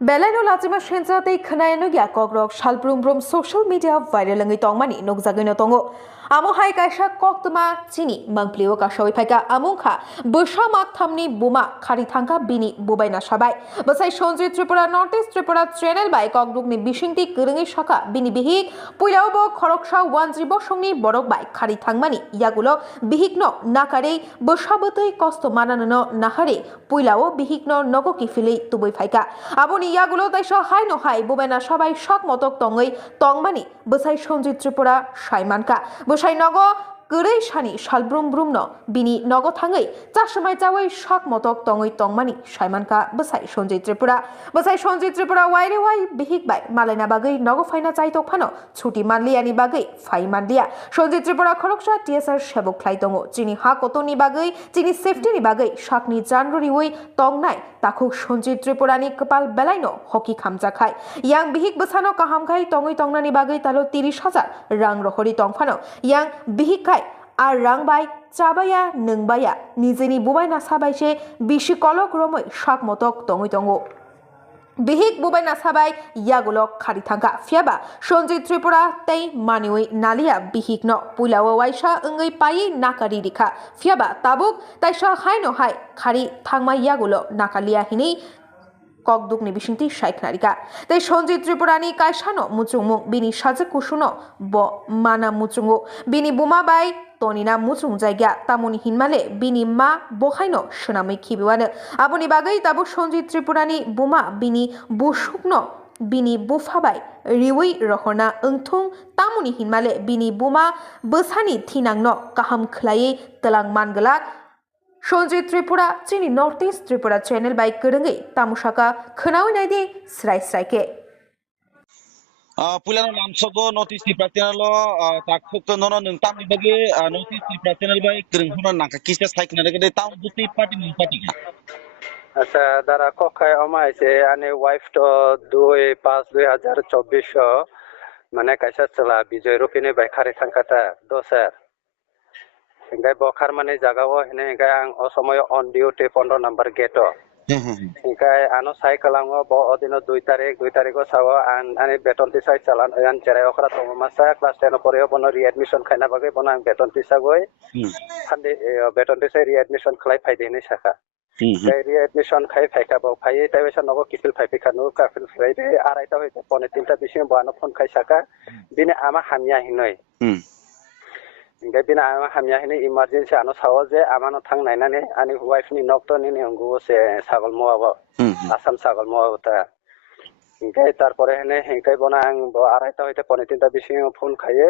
Belaino lazima shenza te khnaino ya kogrok shalbrum brum social media viral ngai tongmani nokjagino tongo amo hai kaisa koktuma chini mangplio ka shoi phaika amungkha bosha mak thamni buma khari thangka bini bubaina sabai basai sonjit tripura north east tripura channel bai kogrukni bisingti grengi shaka bini bihik puilao bo khoroksa 1 bosongni borok bai khari thangmani yagulo bihikno nakare boshabotoi kosto manano nahare puilao bihikno nogo kifilei tuboi phaika aboni ইয়াগুলো তাইসা হাই নহাই বুবেনা সবাই শক মতক তঙ্গই তংমানি বসাই সঞ্জিত ত্রিপুরা সাইমানকা বসাই নগ গरै সানি সালব্রুম ব্রুমন বিনি নগ থাङै চাসমai চাওই শক মতক তঙ্গই তংমানি সাইমানকা বসাই সঞ্জিত ত্রিপুরা ওয়াইরে ওয়াই বিহিক বাই মালাইনা বাগै নগ ফাইনা চাই তকফানো ছুটি মানলিয়ানি বাগै ফাই মানলিয়া সঞ্জিত ত্রিপুরা খরকসা টিএসআর সেবক খ্লাই দङ চিনি হা কতনি বাগै চিনি সেফটিনি বাগै শাকনি জানরুরি ওই তংনাই তাখুক সঞ্জিত ত্রিপুরানি কপাল বেলাইনো হকি খামজা খাই ইয়াং বিহিক বসানো কাহাম খাই তঙै তংনানি বাগै তালো 30,000 রাং রহরি তংফানো ইয়াং বিহিক খাই আর রাং বাই চাবায়া নংবায়া নিজেনি বুবাইনা সাবাইছে বিশি কলক রमै শাক মতক তঙै তঙ্গো বিহিক বুবাইনা সাবাই ইয়াগুলক খারি থাঙ্কা ফিয়াবা সঞ্জিত ত্রিপুরা তেই মানিওই নালিয়া বিহিক ন পুইলাও ওয়াইসা ওঙ্গৈ পাই নাকারি রিখা ফিয়াবা তাবুক তাইসা হাই নহাই খারি থাংমা ইয়াগুলো নাকালিয়া হিনি ককদুকনি বিশিংতি সাইখনারিকা তাই সঞ্জিত ত্রিপুরানি কাইসানো মুচুংমু বিনি সাজে কুসুনো ব মানা মুচুংগো বিনি বুমা বাই তনিনা মুচুং জায়গা তামনি হিনমালে বিনি মা বহাইনো সোনাमै খিবিওয়ানো আবনি বাগै তাবু সঞ্জিত ত্রিপুরানি বুমা বিনি বুসুকনো বিনি বুফাবাই রিউই রহনা ओंथुं तामुनि हिनमाले बिनि बुमा बोसानि थिनांनो काहाम खलायै तलां मानगलाक সঞ্জিত ত্রিপুরা চিনি নর্থ ইস্ট ত্রিপুরা চ্যানেল বাই গরঙ্গै তামুসাকা খনাওই নাইদি স্রাই স্রাইকে पुलानो नामसगो नॉर्थ ईस्ट त्रिपुरा चैनल ताखुक ननो नोंतामनि बगे नॉर्थ ईस्ट त्रिपुरा चैनल बाय ग्रंथना नाका किसे साइकना रे ताउ दुति पार्टी नि पार्टी আচ্ছা দাঁড়া কখায় আমাইছে আনে ওয়াইফ তো 2/5/2024 মানে কাইসা চলা বিজয় রূপিনী বাইখারি থাঙ্কাতা দসার হিংগাই বখার মানে জাগাও হেনে হিংগাই আং অসময় অন ডিউটি 15 নাম্বার গেট হিংগাই আনো সাইকেলাঙ্গ ব অদিন 2 তারিখ সাও আনি বেতন তিসাই চালান আন চেরাই অখরা তমাসা ক্লাস 10 পরে বন রিএডমিশন খাইনা বাগে বন আং বেতন তিসা গই ফান্ডে বেতন তিসাই রিএডমিশন খলাই ফাইদেনি শাখা রিএডমিশন খাই ফাইকা ব ফাইয়ে তাইবেসা নগো কিফিল ফাইফিখানো কাফিল ফাইদে আড়াইটা হইতে পনে 3টা বিসিং বানো ফোন খাই শাখা বিনে আমা হামিয়া হিনই Ingay bina ama hamya hini emergency ano sawo je amano thang nainani ani wife ni nokto ni ngu se sagol moabo asam sagol moabo ta ingay tarpore hene hingay bona ang bo araita hoite pone tinta bising phone khaye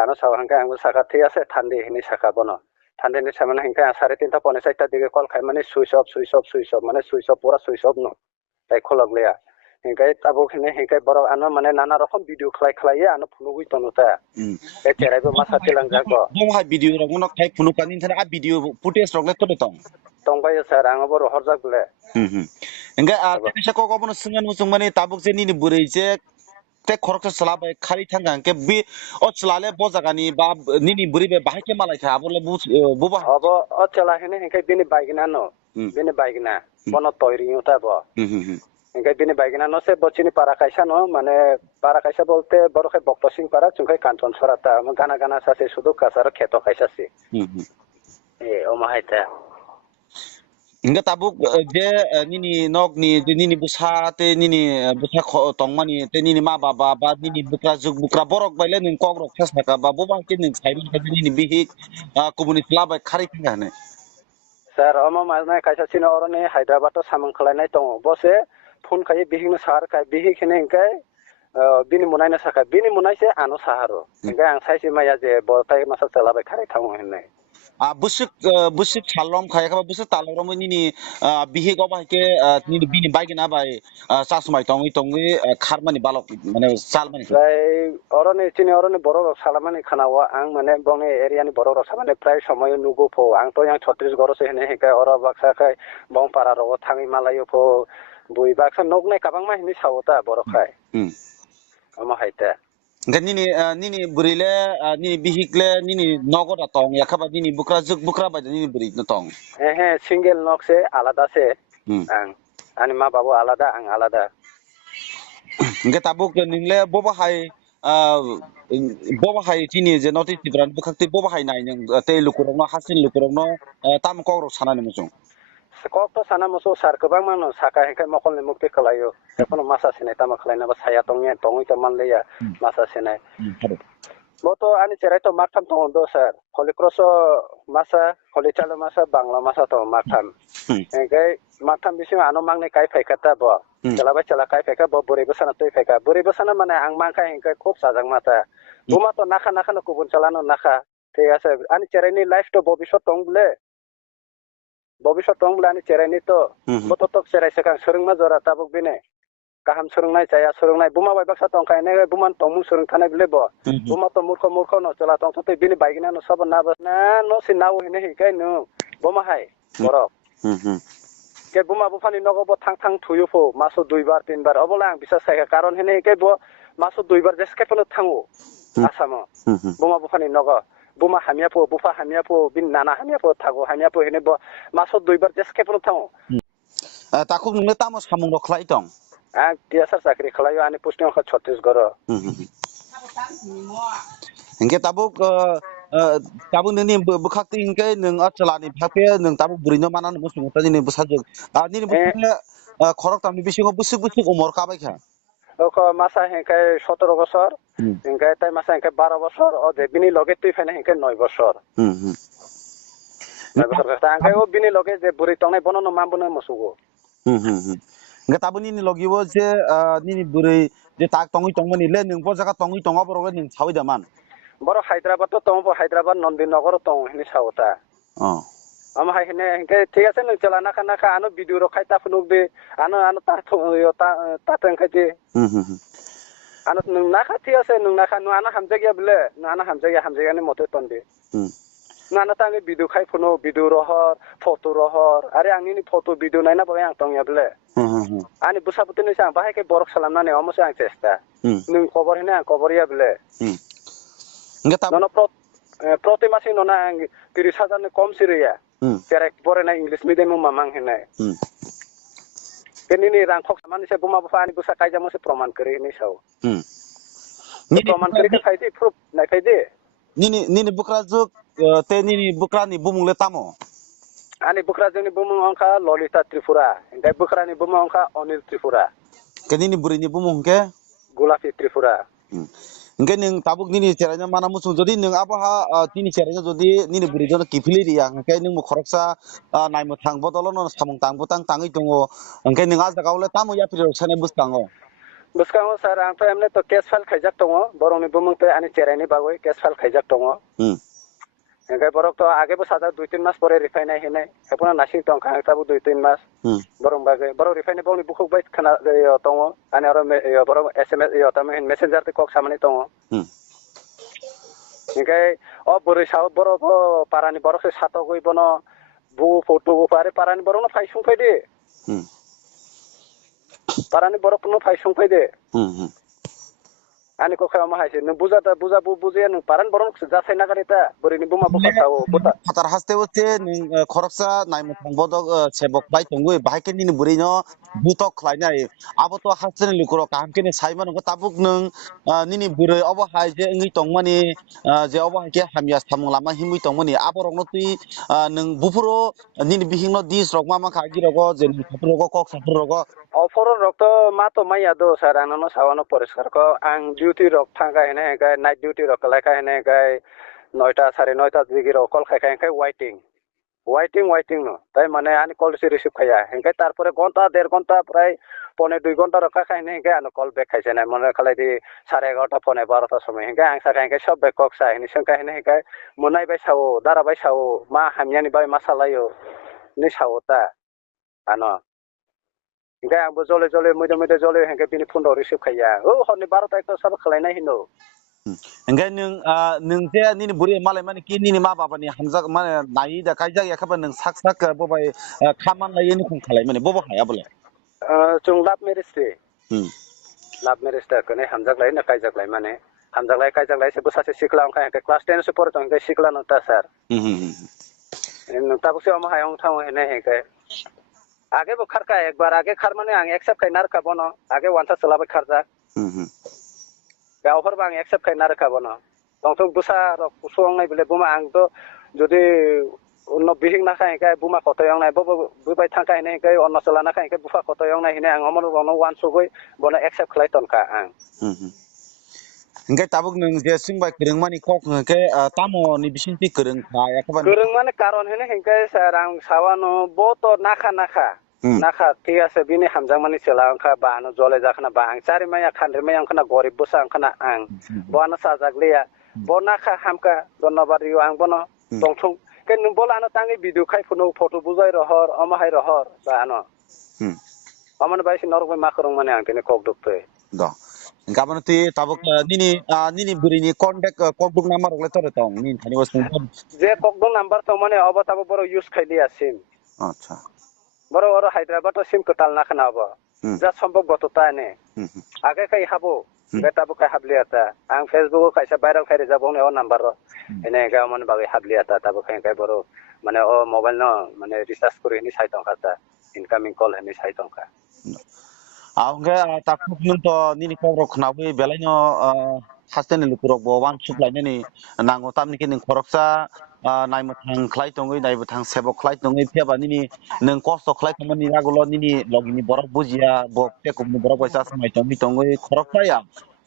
ano sawo hangka ang saka thik ase thande hini saka bono thande ni samana hingka 3:30 pone 4টা দিকে call খাই মানে switch off মানে switch off no তাই খলক leya হিংকাই তাবো খেনে হিংকাই বড় আনো মানে নানা রকম ভিডিও খাইয়ে আনো ফুনুগুই তনুতা এ চেরাইবো মাসা তেলাঙ্গাগো দমহা ভিডিও রগনো খাই ফুনু কানিন থানা आ ভিডিও ফুটেজ রগলে তো দং তংবাই স্যার আং বড় হরজাগলে হিংকা আর তেসা ক গবনো সুঙ্গান মুসুং মানে তাবুক যে নিনি বুरै যে তে খরক সালাবাই খারি থাঙ্গা কে বি ও চলালে বজাগানি বা নিনি বুরি বে বাহাইকে মালাইখা আবলে বুবা অব ও চলা হেনে হিংকাই বিনি বাইগনা নো বিনি বাইগনা বন তৈরিউতা ব Ingay bini baigina no se bocini para kaisa no মানে para kaisa বলতে বড় খাই বক্ত সিং পারা চুংখাই কাঞ্চন সরাতা গানা সাসে শুধু কাসার খেতো খাইসাসি এ ও মাহাইতা Inga tabuk je nini nok ni nini busate nini busa tongmani te nini ma baba ba nini bukra borok baile nin kogrok khasnaka ba boba ke nin saibin ka nini bihik community lab khari thingane sir অমা মাঝনাই কাইসা সিনা অরনে হায়দ্রাবাদ সামং খলাইনাই দङ বসে phone খাই বিহিং সার খাই বিহি খেনে হিংকাই বিনি মুনাইনা সাকা বিনি মুনাইছে আনো সাহারো হিংকাই আং সাইসি মাইয়া যে বতাই মাসা চালাবাই খাই থামো হেননাই busuk chalom khaya ka busuk talom nini bihik oba ke nini bini bagina bai sasmai tongi kharmani balok mane salmani প্রায় অরনে বড় সালামানি খানাওয়া আং মানে বনে এরিয়ানি বড় রসা মানে প্রায় সময় নুগো ফো আং তো yang 36 গরসে হেনে হিংকাই অর বাক্সা খাই বং পারা রো থামি মালাইও ফো বুই বাক্সা নগনাই কাবাং মা হিনি সাওতা বড় খাই আমা হাইতা nini burile nini bihikle nini nogoda tong yakaba nini bukra ba nini buri no tong হ্যাঁ সিঙ্গেল নকসে আলাদা সে আং আনি মা বাবু আলাদা আং আলাদা Hingga tabuk ningle boba hai boba hai tini je notice tibran bukakti boba hai nai nang te lukurong no hasin lukurong no tam kok rok sana ni musung. kok to sana musuh sar kebang mano saka hengkai mokol ni mukti kelayo ekono masa sinai tama kelai naba saya tongnya tongi teman leya masa sinai moto ani cerai to makam tong do sar holy cross masa holy chalo masa bangla masa to makam hengkai makam bisi ano mangne kai fai kata bo cela kai fai ka bo buri besana toi fai ka buri besana mana ang mangkai hengkai khop sajang mata buma to nakha nakha no kubun chalano nakha ঠিক আছে ani cerai ni life to bobishot tong bule भविष्य टंग लाने चेराइनी तो बतो तो चेराइ सकang सरंग मा जरा Tabuk बिने kaham surungnai jaya surungnai buma bai baksa tong kaine buman tongmu surung thane bile bo buma to murkho no chola tong thote bini baigina no sab na bas na no sinau hine hikai no buma hai borok ke buma bu phani nogo bo thang thang thuyu fo maso 2 bar 3 bar obola ang bisa sai karon hine hikai bo maso 2 bar jeske pono thangu asamo buma bu phani nogo buma hamia po bufa hamia po bin nana hamia po thago hamia po hine bo maso 2 bar jeske pono thangu takuk ningle tamo samung no khlai tong tiasar sakri khalayo ani pushni kha Chhattisgarh hingga tabuk tabuk nini bukakti hingga nung achalani phakpe nung tabuk burino manan musung ta nini busajak nini busne khorok tamni bisingo busuk busuk umor ka bai kha oko masa hengkai 17 বছর hengkai tai masa hengkai 12 বছর o de bini loge tui phane hengkai 9 বছর 9 বছর ka hengkai o bini loge je buri tongnai bonono mambuno musugo hingga tabuk nini logiwo je nini buri je tak tongi tongmani le nung bo jaga tongi tonga boroge ning sawi daman boro Hyderabad to tong Hyderabad Nandinagar tong hini sauta ama hai hine hengkai ঠিক আছে nung chala nakha nakha ano video ro khai ta phunuk be ano ta thong yo ta tengkai je ano nung nakha ঠিক আছে nung nakha nu ano hamjagya bile nu ano hamjagya ni mote tonde nana tangi video khai phuno video rohor photo rohor are angni ni photo video naina bagai ang tongya bile ani busabuti ni sang bahai ke borok salamna ne omo sang chesta nung cover hina cover ya bile hingga tabuk nono proti masi nona 30,000 ne kom siriya kerek bore na english medium mamang hina kini ni rang khok samani se buma bufa ani busa kaija mo se proman kari ni sau proman kari ka khai di proof na khai di nini bukra juk te nini bukra ni bumung le tamo ani bukra joni bumung angka Lolita Tripura ngai bukra ni bumung angka Onil Tripura ke nini buri ni bumung ke Gulapi Tripura hingga ning tabuk nini ceranya mana musung jadi ning apa tini ceranya jadi nini buri jono kipili dia hingga ning mu khoroksa nai mu thang botolo no samung tang butang tangi tongo hingga ning al jagaw le tamo ya piro sane bustango buskango sar ang to emne to case file khaijak tongo borong ni bumung te ani cherani bagoi case file khaijak tongo hingga borok to age bo sada 2-3 mas pore refine ai hine hepuna nasing tong khang tabu 2-3 mas borong bagai borok refine boni bukuk bai khana yo tongo ani aro yo borok sms yo tame messenger te kok samani tongo hingga o bori saw borok parani borok se sato goi bono bu photo bu pare parani borok no faisung faide parani borok no faisung faide ani ko khama haise nu buza bu buze nu paran borok se jasai na garita bori ni buma buka sawo buta patar haste wote ning khoroksa nai mu thang bodok sebok bai tongoi bahai ke nini buri no butok khlainai abo to haste ni lukro kam ke ni saimano ko tabuk nung nini buri obo hai je ngi tongmani je obo hai ke hamya samung lama himui tongmani abo rok no tui nung bufuro nini bihing no dis rok mama khagi rogo je ni khapro rogo kok sapro rogo oforo rok to ma to maya do sar anono sawano poriskar ko ang duty rok thanga hene ga night duty rok lai ka hene ga 9টা 9:30 digi rok kol khai khai waiting no tai mane ani call receive khaya hengkai tarpore gonta 1.5 ঘন্টা প্রায় 1.5-2 ঘন্টা রাখা খাই নাই হ্যাঁ call back খাইছে না মনে খালাই দি 11:30 12টার সময় হ্যাঁ আংসা হ্যাঁ সব ব্যাক কক সাই নি সংকা হ্যাঁ মনাই বাই সাও দারা বাই সাও মা হামিয়ানি বাই মাসালাयो ni সাওতা ano hingga ang jole muda jole hingga bini phone receive khaya o honi 12 ta sab khlainai hino hingga nung je nini buri malai mani ki nini ma baba ni hamjak mane nai da kaijak ya khaba nung sak bo bai khaman lai ni khum khalai mane bo haya bole chung lab marriage ta kone hamjak lai na kaijak lai mane hamjak lai kaijak lai se busa se sikla ang kha class 10 se por tong ke sikla no ta sir ta busi am hayong thang hene heke आगे वो खर का एक बार आगे खर माने आगे accept करना का बनो आगे वंसा चला बे खर्चा गावफोर बां एक्सेप्ट खायना रोखाबनो दंथ' बुसा रक कुसुंनाय बिले बुमा आंथ' जुदि उन्न बिहिं ना खाय बुमा खतयंनाय बुबाय थांखाय ने खाय अरुणाचल ना खाय बुफा खतयंनाय हिने आं अमर बनो वान सुगै बनो एक्सेप्ट खालाय तनखा आं Enggak tabuk nung je sing bai kereng mani kok ke tamo ni bisin ti kereng ka ya kaban गोरों माने कारण हेने हेंके सार आं सावानो बतो नाखा नाखा नाखा ठीक আছে बिनि हामजां माने सेला अंखा बानो जले जाखना बा आं चारि माया खानद्रे माया अंखना गरिब बसा अंखना आं बना साजागलिया बनाखा हामका धन्यबाद आं बनो दंथुं के नु बोलानो तांगे भिडिअ खाय फनो फटो बुजाय रहर अमाहाय रहर बानो अमन बाइसि नरगै माखरं माने आं तेने कक दुखै do gaban ti tabuk nini buri ni contact kokduk number le tore tong nin thani was जे कक दं नाम्बार त माने अब ताबो बरो युज खायलिया सिम acha बरो अरो हायद्राबाद तो सिम कताल ना खना अब जा सम्भव गतता ने आगे कई हाबो बेताबो कई हाबलियाता आं फेसबुक कायसा भाइरल खायरे जाबो ने ओ नम्बर एने गा मन बागै हाबलियाता ताबो कई कई बरो माने ओ मोबाइल न माने रिचार्ज करि नि साइट अंखाता इनकामिंग कल हनि site अंखा aunge takuk nun to nini kokrok khna bai belai no hasten lukurok bo wan sup lai ni nango tamni ke ning koroksa naimo thang khlai tongoi naibo thang sebok khlai tongoi pheba nini nung kosto khlai tongmani ragulo nini logini borok bujia bo pekum ni borok baisa samai tongmi tongoi khoroksa ya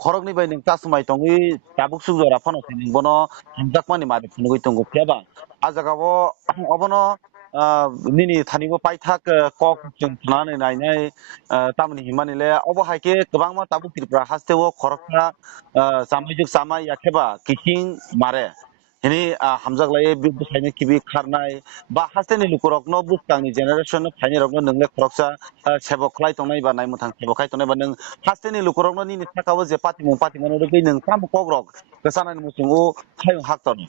khorok ni bai ning tasmai tongoi tabuk sujora phono ning bono hamjak mani mari phunugoi tongo pheba ajagabo obono nini thanibo paithak kok chung thnani nainai tamni himanile obo haike kwbangma tabuk tripura hasteo khoroksa samaijuk samai yakheba kiking mare hini hamjaklai bukhaini kibi kharnai ba hasteni lukurok no bukangni generation no phaini rok no nungle khoroksa sebok khlai tongnai ba naimthang sebok khai tongnai ba nung hasteni lukurok no nini thakao je patimung no rogoi nung tam kogrok kasanani musungo khayung hakton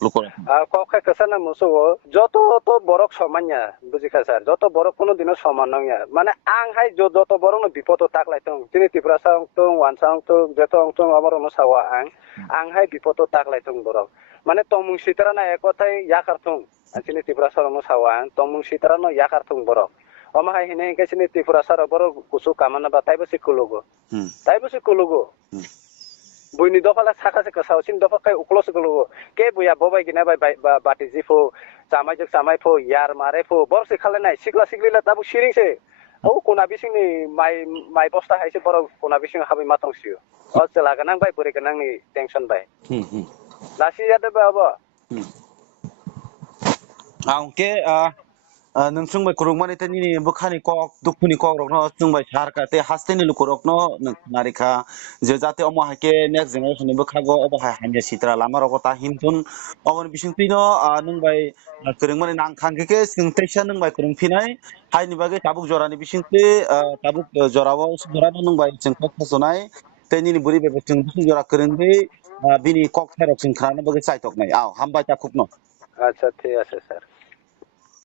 lukurok कक खाय कसना मुसो जत तो बरक समान्या बुजिखा sir जत बरक कोनो दिनो समान नंया माने आं हाय जत बरक न विपद ताकलाय तं तिनि तिब्रा सां तं वानसां तं जत तं अमर न सावा आं हाय विपद ताकलाय तं बरक माने तमुं सितरा ना एकथाय याखारथं तिनि तिब्रा सां न सावा तमुं सितरा न याखारथं बरक अमा हाय हिने केसिनि तिब्रा सार बरक कुसु कामना बा ताइबो सिकुलुगो बुइनि दफाला साखासे कसावसिन दफा खाय उक्लस गलो के बुया बबाय गिना बाय बाति जिफो जामायजों जामायफो यार मारेफो बरसे खालायनाय सिगला सिगलिला दाबु सिरिंसे औ कोना बिसिंनि माइ बस्ता हायसे बर कोना बिसिं हाबि मातंसियो अ चला गनां बाय बोरे गनांनि टेंशन बाय लासि जादो बाबा aunque nung sungbai kurungmani te nini bukhani kok dukpuni kok rok no sungbai sarka te hasteni lukurok no nung narika je jate omo hake next generation ni bukhago obo ha hanya sitra lama rok ta himtun obon bisingti no nungbai kurungmani nang khangke ke singtaisa nungbai kurungphinai haini bage tabuk jorani bisingti tabuk jorao jorano nungbai singkok khasonai te nini buri bebe sing bising jora kurungbi bini kok therok sing khana bage saitok nai aw hambai ta khupno अच्छा ठीक আছে sir